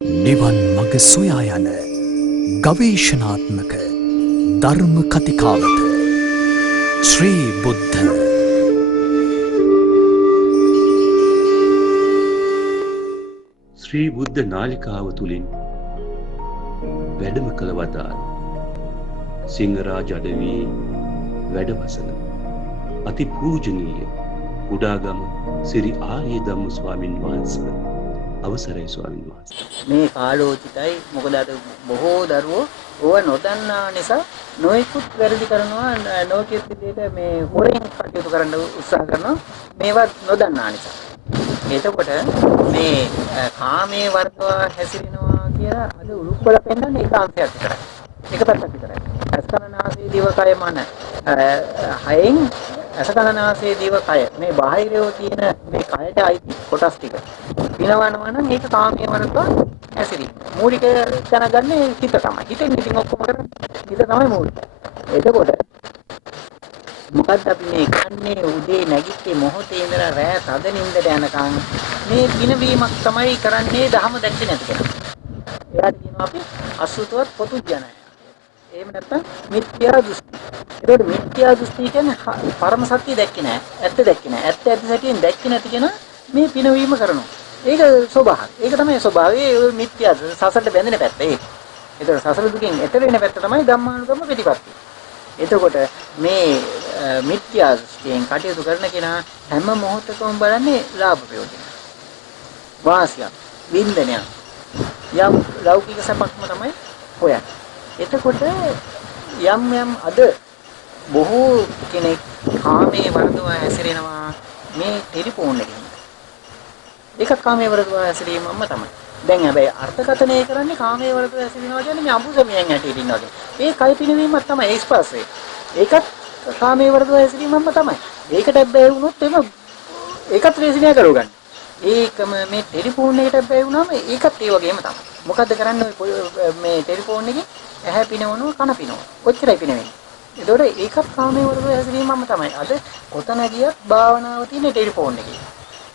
නිවන් මඟ සොයා යන ගවේෂණාත්මක ධර්ම කතිකාවත ශ්‍රී බුද්ධ ශ්‍රී බුද්ධ නාලිකාව තුලින් වැඩම කළ වදාළ සිංහරාජ අඩවියේ වැඩවසන අති පූජනීය කුඩාගම සිරි ආර්ය ධම්ම ස්වාමින් වහන්සේ අවසරයි ස්වාමින් වහන්සේ. මේ කාලෝචිතයි මොකද අද බොහෝ දරුවෝ ඕව නොදන්නා නිසා නොයෙකුත් වැරදි කරනවා නොයෙකුත් විදිහට මේ හොරෙන් කටයුතු කරන්න උත්සාහ කරනවා මේවා නොදන්නා නිසා. එතකොට මේ කාමයේ වර්ධවා හැසිරෙනවා කියලා අද උරුප්පල පෙන්නන්නේ ඒක අංශයක් විතරයි. එක පැත්තක් විතරයි. අස්කරනාසේ දිවකය මන හයෙන් අසකලනාසේ දිවකය මේ බාහිරව තියෙන මේ කයට අයිති කොටස් ටික පිනවනවා නම් ඒක කාමයේ වර්ධවා හැසිරීම. මූලික දැනගන්නේ හිත තමයි. හිතෙන් ඉතින් ඔක්කොම කරන්නේ. හිත තමයි මූලික. එතකොට මොකක්ද අපි මේ කන්නේ උදේ නැගිට්ටේ මොහොතේ ඉඳලා රෑ තද නිින්දට යනකම් මේ පිනවීමක් තමයි කරන්නේ ධහම දැක්කේ නැති කෙනා. එයාට කියනවා අපි අසුතවත් පොතුජනය. එහෙම නැත්නම් මිත්‍යා දෘෂ්ටි. ඒකට මිත්‍යා දෘෂ්ටි කියන්නේ පරම සත්‍ය දැක්කේ නැහැ. ඇත්ත දැක්කේ නැහැ. ඇත්ත ඇති සැටියෙන් දැක්කේ නැති කෙනා මේ පිනවීම කරනවා. ඒක ස්වභාවය. ඒක තමයි ස්වභාවය. ඒ මිත්‍යා සසරට බැඳෙන පැත්ත. ඒක. ඒතර සසර දුකින් එතර වෙන පැත්ත තමයි ධම්මානුගම ප්‍රතිපත්තිය. එතකොට මේ මිත්‍යා දෘෂ්ටියෙන් කටයුතු කරන කෙනා හැම මොහොතකම බලන්නේ ලාභ ප්‍රයෝජන. වාසිය, වින්දනය. යම් ලෞකික සපක්ම තමයි හොයන්නේ. එතකොට යම් අද බොහෝ කෙනෙක් කාමයේ වර්ධවා හැසිරෙනවා මේ ටෙලිෆෝන් එකකින්. ඒක කාමයේ වර්ධවා හැසිරීමම තමයි. දැන් හැබැයි අර්ථකථනය කරන්නේ කාමයේ වර්ධවා හැසිරෙනවා කියන්නේ මේ අඹුසමියන් ඇටියට ඉන්නවා කියන්නේ. ඒ කය පිනවීමක් තමයි ඒ ස්පර්ශය. ඒකත් කාමයේ වර්ධවා හැසිරීමම තමයි. ඒකට බැහැ වුණොත් එම ඒකත් රේසිනියා කරගන්න. ඒකම මේ ටෙලිෆෝන් එකට බැහැ වුණාම ඒකත් ඒ වගේම තමයි. මොකද්ද කරන්නේ මේ ටෙලිෆෝන් එකේ ඇහැ පිනවනවා කන පිනවනවා. කොච්චරයි පිනවෙන්නේ. ඒතකොට ඒකත් කාමයේ වර්ධවා හැසිරීමම තමයි. අද කොතන ගියත් භාවනාව තියෙන ටෙලිෆෝන් එකේ.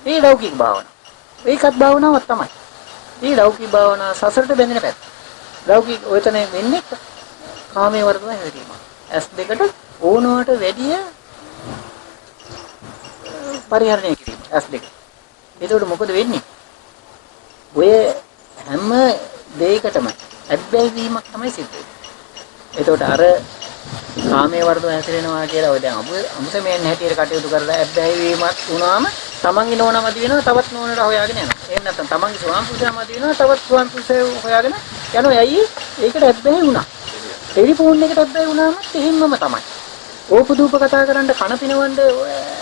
ඒ ලෞකික භාවනාව. ඒකත් භාවනාවක් තමයි. මේ ලෞකික භාවනා සසරට බැඳෙන පැත්ත. ලෞකික ඔයතන වෙන්නේ කාමයේ වර්ධව හැදීම. S2ට ඕනවට වැඩිය පරිහරණය කිරීම S2. එතකොට මොකද වෙන්නේ? ඔය හැම දෙයකටම ඇබ්බැහි වීමක් තමයි සිද්ධ වෙන්නේ. එතකොට අර කාමයේ වර්ධව හැසිරෙනවා කියලා ඔය දැන් අමුසමෙන් හැටියට කටයුතු කරලා ඇබ්බැහි වීමක් වුණාම තමන්ගේ නෝනමදි වෙනවා තවත් නෝනට හොයාගෙන යනවා. එහෙම නැත්නම් තමන්ගේ ස්වාම පුරුෂයාමදි වෙනවා තවත් ස්වාම පුරුෂයව හොයාගෙන යනවා. ඇයි? ඒකට ඇබ්බැහි වුණා. ටෙලිෆෝන් එකට ඇබ්බැහි වුණාම එහෙම්මම තමයි. ඕපදූප කතා කරන්න කන පිනවන්න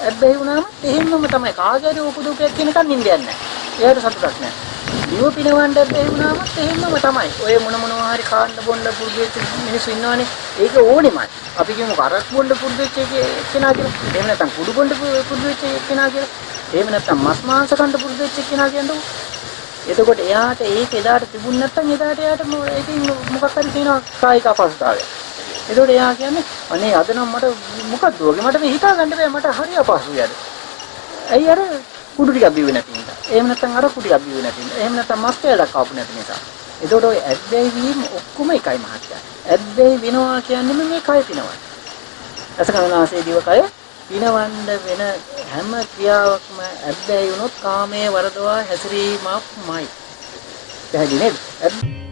ඇබ්බැහි වුණාම එහෙම්මම තමයි. කාගේරි ඕපදූපයක් කියනකන් නින්දයක් නැහැ. එයාට සතුටක් නැහැ. දිව පිනවන්න ඇබ්බැහි වුණාම එහෙම්මම තමයි. ඔය මොනවා හරි කාන්න බොන්න පුරුදු වෙච්ච මිනිස්සු ඉන්නවනේ. ඒක ඕනෙමයි. අපි කියමු කරක් බොන්න පුරුදු වෙච්ච කෙනා කියලා. එහෙම නැත්නම් කුඩු බොන්න පුරුදු වෙච්ච කෙනා කියලා. එහෙම නැත්නම් මස් මාංශ කන්න පුරුදු වෙච්ච කෙනා කියන්නකො. එතකොට එයාට ඒක එදාට තිබුණ නැත්නම් එදාට එයාට ඒකෙන් මොකක් හරි තියෙනවා කායික අපහසුතාවයක්. එතකොට එයා කියන්නේ අනේ අද නම් මට මොකද්ද වගේ මට මේ හිතා ගන්න බෑ මට හරි අපහසුයි අද. ඇයි අර කුඩු ටිකක් බිව්වේ නැති නිසා. එහෙම නැත්නම් අර කුඩු ටිකක් බිව්වේ නැති නිසා. එහෙම නැත්නම් මස් කෑල්ලක් ආපු නැති නිසා. එතකොට ඔය ඇබ්බැහි වීම ඔක්කොම එකයි මහත්තයා. ඇබ්බැහි වෙනවා කියන්නේ මේ කය පිනවන. අසකනාසේ දිවකය පිනවන්න වෙන හැම ක්‍රියාවක්ම ඇබ්බැහි වුණොත් කාමයේ වරදවා හැසිරීමක්මයි. පැහැදිලි නේද?